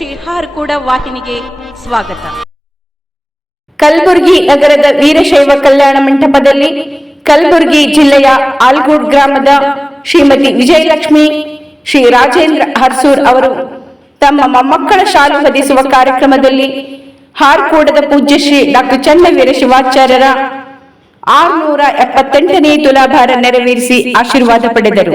ಶ್ರೀ ಕೂಡ ವಾಹಿನಿಗೆ ಸ್ವಾಗತ. ಕಲಬುರಗಿ ನಗರದ ವೀರಶೈವ ಕಲ್ಯಾಣ ಮಂಟಪದಲ್ಲಿ ಕಲಬುರಗಿ ಜಿಲ್ಲೆಯ ಆಲ್ಗೂಡ್ ಗ್ರಾಮದ ಶ್ರೀಮತಿ ವಿಜಯಲಕ್ಷ್ಮಿ, ಶ್ರೀ ರಾಜೇಂದ್ರ ಹರ್ಸೂರ್ ಅವರು ತಮ್ಮ ಮೊಮ್ಮಕ್ಕಳ ಶಾಲು ಹೊದಿಸುವ ಕಾರ್ಯಕ್ರಮದಲ್ಲಿ ಹಾರ್ಕೋಡದ ಪೂಜ್ಯ ಶ್ರೀ ಡಾಕ್ಟರ್ ಚನ್ನವೀರ ಶಿವಾಚಾರ್ಯರ ಆರುನೂರ ಎಪ್ಪತ್ತೆಂಟನೇ ತುಲಾಭಾರ ನೆರವೇರಿಸಿ ಆಶೀರ್ವಾದ ಪಡೆದರು.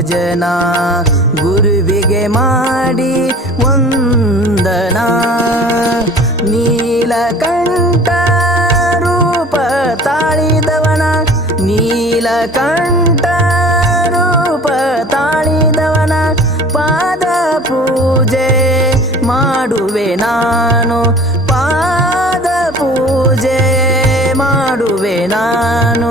ಭಜನ ಗುರುವಿಗೆ ಮಾಡಿ ವಂದನ. ನೀಲಕಂಠ ರೂಪ ತಾಳಿದವನ. ನೀಲಕಂಠ ರೂಪ ತಾಳಿದವನ. ಪಾದ ಪೂಜೆ ಮಾಡುವೆ ನಾನು. ಪಾದ ಪೂಜೆ ಮಾಡುವೆ ನಾನು.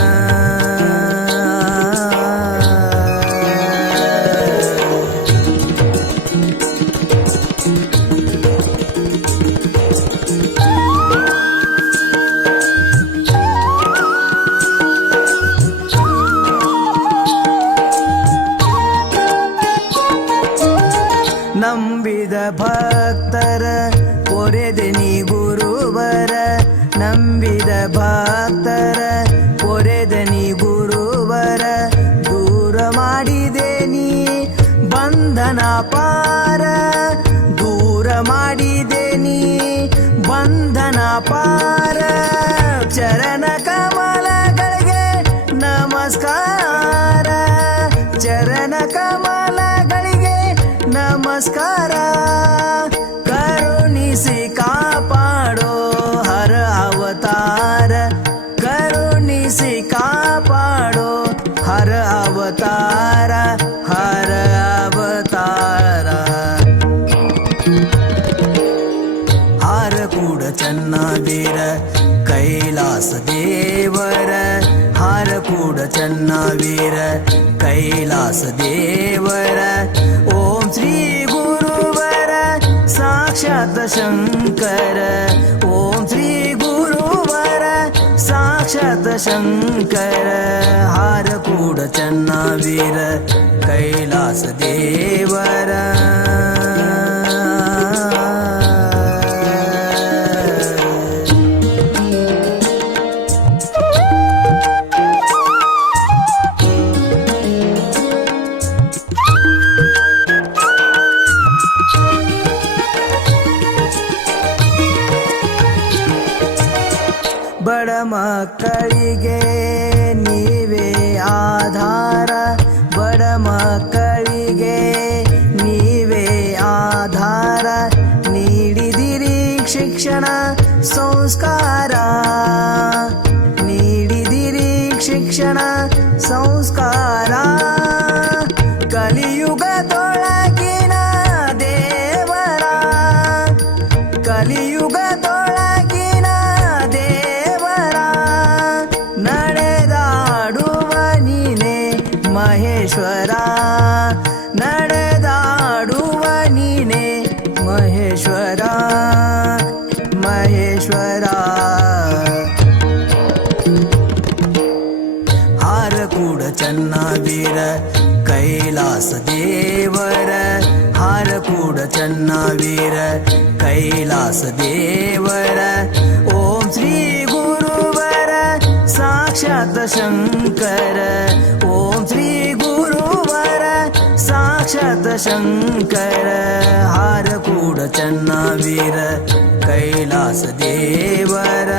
ಚನ್ನವೀರ ಕೈಲಾಸ ದೇವರ ಹಾರ ಕೂಡ ಚನ್ನವೀರ ಕೈಲಾಸ ದೇವರ ಓಂ ಶ್ರೀ ಗುರುವರ ಸಾಕ್ಷಾತ್ ಶಂಕರ ಓಂ ಶ್ರೀ ಗುರುವರ ಸಾಕ್ಷಾತ್ ಶಂಕರ ಹಾರ ಕೂಡ ಚನ್ನವೀರ ಕೈಲಾಸ ದೇವರ ಮಕ್ಕಳಿಗೆ ನೀವೇ ಆಧಾರ ನೀಡಿದಿರಿ ಶಿಕ್ಷಣ ಸಂಸ್ಕಾರ. ನೀಡಿದಿರಿ ಶಿಕ್ಷಣ ಸಂಸ್ಕಾರ. ಮಹೇಶ್ವರ, ನಡೆದಾಡುವ ನೀನೆ ಮಹೇಶ್ವರ ಮಹೇಶ್ವರ. ಹಾರ ಕೂಡ ಚನ್ನವೀರ ಕೈಲಾಸ ದೇವರ. ಹಾರ ಕೂಡ ಚನ್ನವೀರ ಕೈಲಾಸ ದೇವರ. ಓಂ ಶ್ರೀ ಗುರುವರ, ಸಾಕ್ಷಾತ್ ಶಂಕರ. शतशङ्कर हारकूडचन्ना वीर कैलासदेवर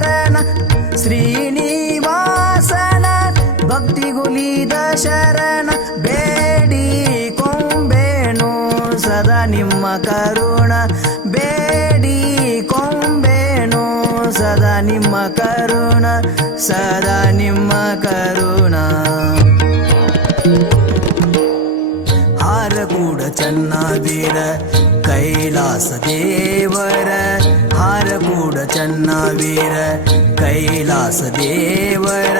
ಶರಣ ಶ್ರೀನಿವಾಸನ. ಭಕ್ತಿಗುಲಿದ ಶರಣ ಬೇಡಿ ಕೊಂಬೇನು ಸದಾ ನಿಮ್ಮ ಕರುಣ. ಬೇಡಿ ಕೊಂಬೇನು ಸದಾ ನಿಮ್ಮ ಕರುಣ. ಸದಾ ನಿಮ್ಮ ಕರುಣ. ಚನ್ನವೀರ ಕೈಲಾಸ ದೇವರ ಹಾರ ಕೂಡ ಚನ್ನವೀರ ಕೈಲಾಸ ದೇವರ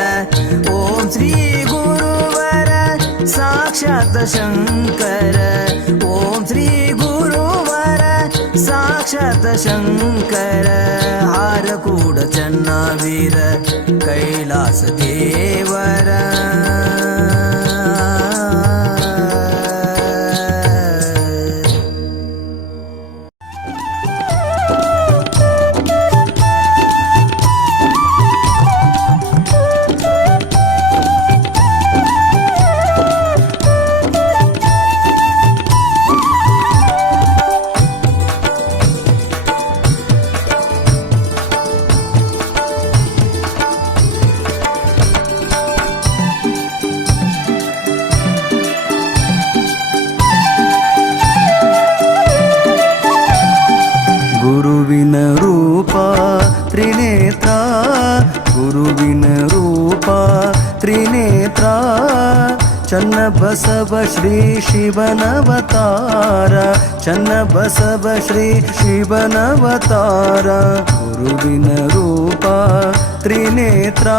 ಓಂ ಶ್ರೀ ಗುರುವರ ಸಾಕ್ಷಾತ್ ಶಂಕರ ಓಂ ಶ್ರೀ ಗುರುವರ ಸಾಕ್ಷಾತ್ ಶಂಕರ ಹಾರ ಕೂಡ ಚನ್ನವೀರ ಕೈಲಾಸ ದೇವರ बस श्री शिवनवतार चन्न बसब श्री शिवनवतार गुरुविनरूपा त्रिनेत्रा।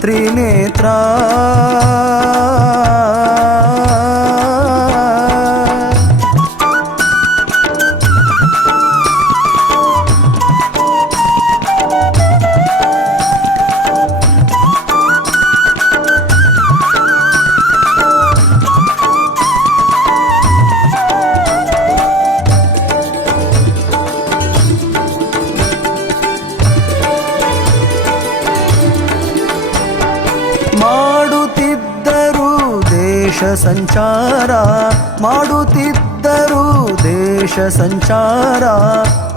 ತ್ರಿನೇತ್ರ ದೇಶ ಸಂಚಾರ ಮಾಡುತ್ತಿದ್ದರು ದೇಶ ಸಂಚಾರ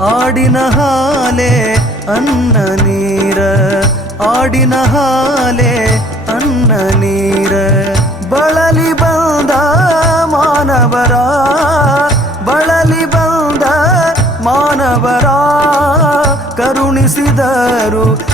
ಆಡಿನ ಹಾಲೆ ಅನ್ನ ನೀರ, ಆಡಿನ ಹಾಲೆ ಅನ್ನ ನೀರ. ಬಳಲಿ ಬಂದ ಮಾನವರ, ಬಳಲಿ ಬಂದ ಮಾನವರ, ಕರುಣಿಸಿದರು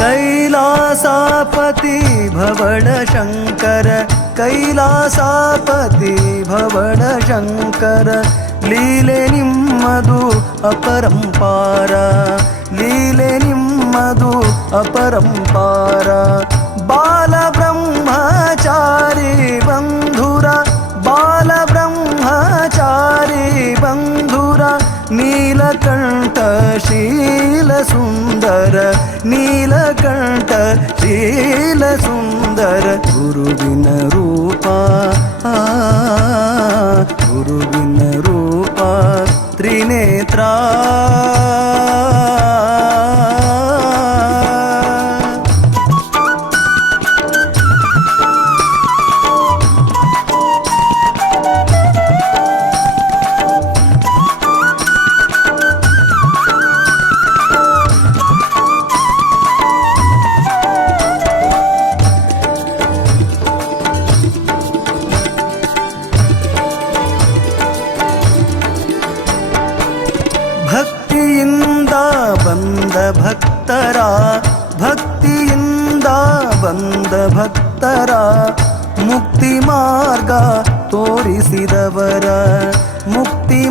कैलासापति भवणशङ्कर कैलासापति भवणशङ्कर लीले निम्मदु अपरम्पार लीले निम्मदु अपरम्पार बा ನೀಲಕಂಠ ಶೀಲ ಸುಂದರ ನೀಲಕಂಠ ಶೀಲ ಸುಂದರ ಗುರುವಿನ ರೂಪ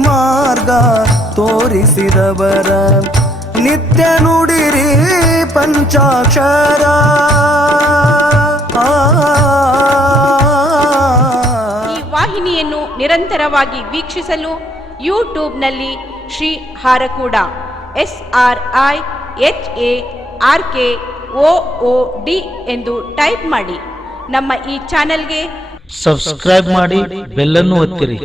ಮಾರ್ಗ ತೋರಿಸಿದವರ ನಿತ್ಯ ನುಡಿರಿ ಪಂಚಾಕ್ಷರ. ಈ ವಾಹಿನಿಯನ್ನು ನಿರಂತರವಾಗಿ ವೀಕ್ಷಿಸಲು ಯೂಟ್ಯೂಬ್ನಲ್ಲಿ Shri Harakuda S R I H A R K O O D ಎಂದು ಟೈಪ್ ಮಾಡಿ. ನಮ್ಮ ಈ ಚಾನೆಲ್ಗೆ ಸಬ್ಸ್ಕ್ರೈಬ್ ಮಾಡಿ ಬೆಲ್ಲನ್ನು ಒತ್ತಿರಿ.